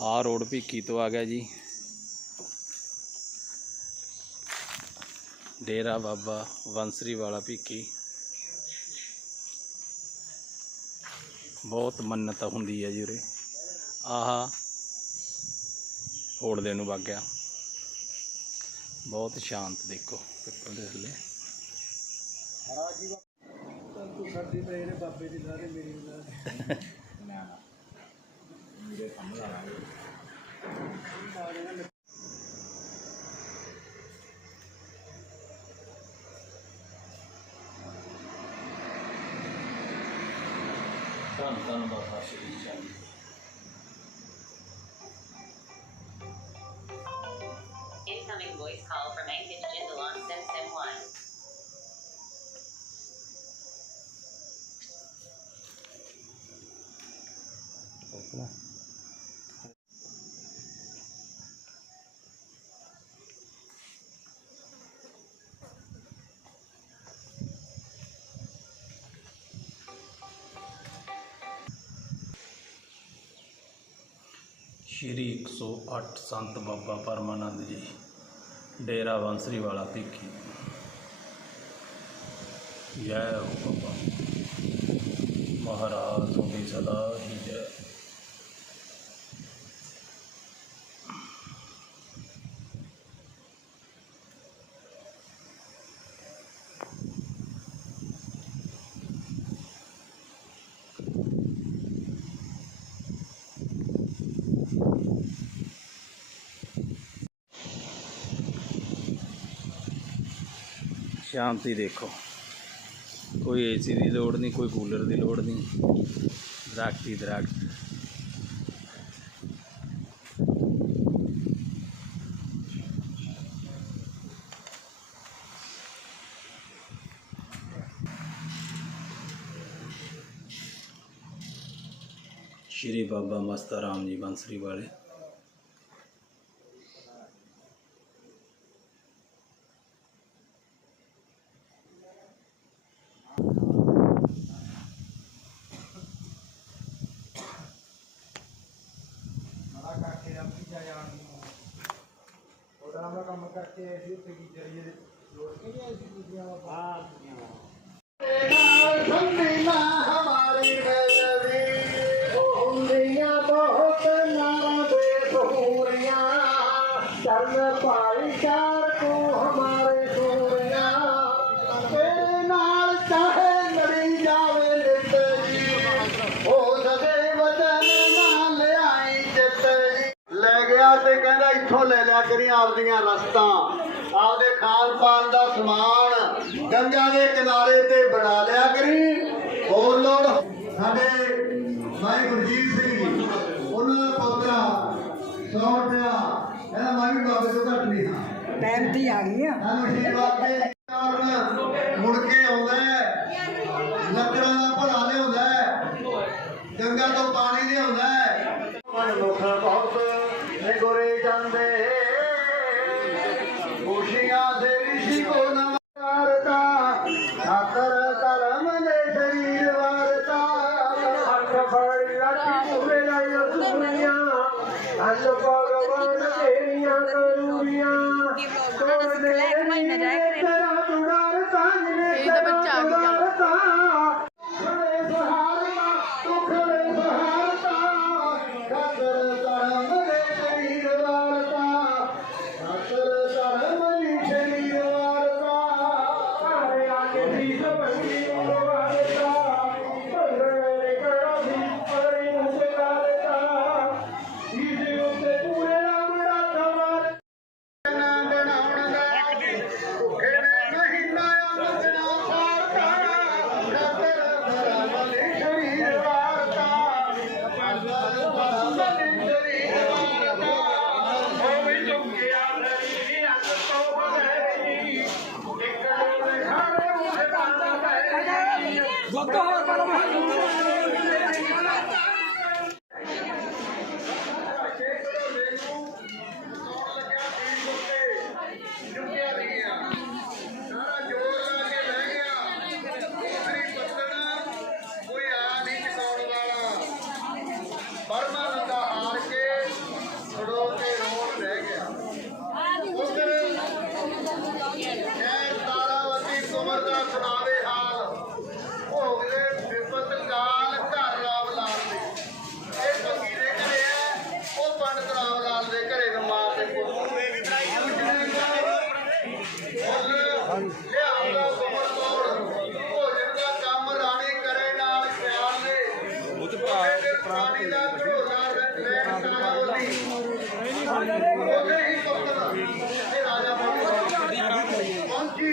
ਆ ਰੋਡ ਭੀਖੀ ਤੋਂ ਆ ਗਿਆ ਜੀ। ਡੇਰਾ ਬਾਬਾ ਵੰਸਰੀ ਵਾਲਾ ਭੀਖੀ। ਬਹੁਤ ਮੰਨਤ ਹੁੰਦੀ ਹੈ ਜੀ ਉਰੇ। ਆਹ ਹੋੜਦੇ ਨੂੰ ਵਗ ਗਿਆ। ਬਹੁਤ ਸ਼ਾਂਤ ਦੇਖੋ ਪਿੱਪਲ ਦੇ ਥੱਲੇ। ਤੂੰ ਸਰਦੀ ਪਏ ਨੇ ਬਾਬੇ ਦੀ ਸਾਰੇ ਮੇਰੀ Incoming voice call from Ankit Jindalon, SimSim 1. Okay. ਸ਼੍ਰੀ 108 ਸੰਤ ਬਾਬਾ ਪਰਮਾਨੰਦ ਜੀ, ਡੇਰਾ ਬੰਸਰੀ ਵਾਲਾ ਭੀਖੀ। ਜੈ ਹੋ ਬਾਬਾ। ਮਹਾਰਾਜ ਤੁਹਾਡੀ ਸਦਾ ਹੀ ਜੈ। ਸ਼ਾਂਤੀ ਦੇਖੋ ਕੋਈ ਏਸੀ ਦੀ ਲੋੜ ਨਹੀਂ ਕੋਈ ਕੂਲਰ ਦੀ ਲੋੜ ਨਹੀਂ ਦਰਖਤ ਹੀ ਦਰਖਤ ਸ਼੍ਰੀ ਬਾਬਾ ਮਸਤਾ ਰਾਮ ਜੀ ਬੰਸਰੀ ਵਾਲੇ ਕਰਕੇ ਆਏ ਸੀ ਉੱਥੇ ਕੀ ਜਰੀਏ ਦੇ ਲੋੜ ਕੇ ਨਹੀਂ ਆਈ ਸੀ ਦੂਜੀਆਂ ਬਾਹਰ ਸੰਦੀਨਾ ਹਮਾਰੀ ਬੇਲੀ ਉਹ ਹੁੰਦੀਆਂ ਬਹੁਤ ਨਾਰਾਂ ਦੇ ਸਹੂਰੀਆਂ ਚਰਨ ਭਾਈ ਚਾਰ ਕੋ ਹਮਾਰੇ ਤੇ ਕਹਿੰਦਾ ਇੱਥੋਂ ਲੈ ਲਿਆ ਕਰੀ ਆਪਦੀਆਂ ਰਸਤਾਂ। ਆਪਦੇ ਖਾਣ ਪਾਣ ਦਾ ਸਮਾਨ ਗੰਗਾ ਦੇ ਕਿਨਾਰੇ ਤੇ ਬਣਾ ਲਿਆ ਕਰੀ। ਹੋਰ ਲੋੜ ਸਾਡੇ ਭਾਈ ਗੁਰਜੀਤ ਸਿੰਘ ਉਹਨਾਂ ਦਾ ਪੌਦਾ 100 ਰੁਪਇਆ ਕਹਿੰਦਾ ਮੈਂ ਵੀ ਬਾਬੇ ਤੋਂ ਘੱਟ ਨਹੀਂ ਹਾਂ। ਟਾਈਮ ਤੇ ਆ ਗਈ ਆ। सहारा तूं खड़े सहारता साल शरीदा যত হওয়ার ਭੋਜਨ ਦਾ ਕੰਮ ਰਾਣੀ ਕਰੇ ਨਾਲ ਪਿਆਰ ਨੇ ਉਹ ਤੇ ਭਰਾ ਪ੍ਰਾਣੀ ਦਾ ਝੋਲਾ ਲੈ ਸਾਰਾ ਉਹਦੀ ਉਹਦੇ ਹੀ ਪੁੱਤਰ ਇਹ ਰਾਜਾ ਬਣੀ ਪਹੁੰਚੀ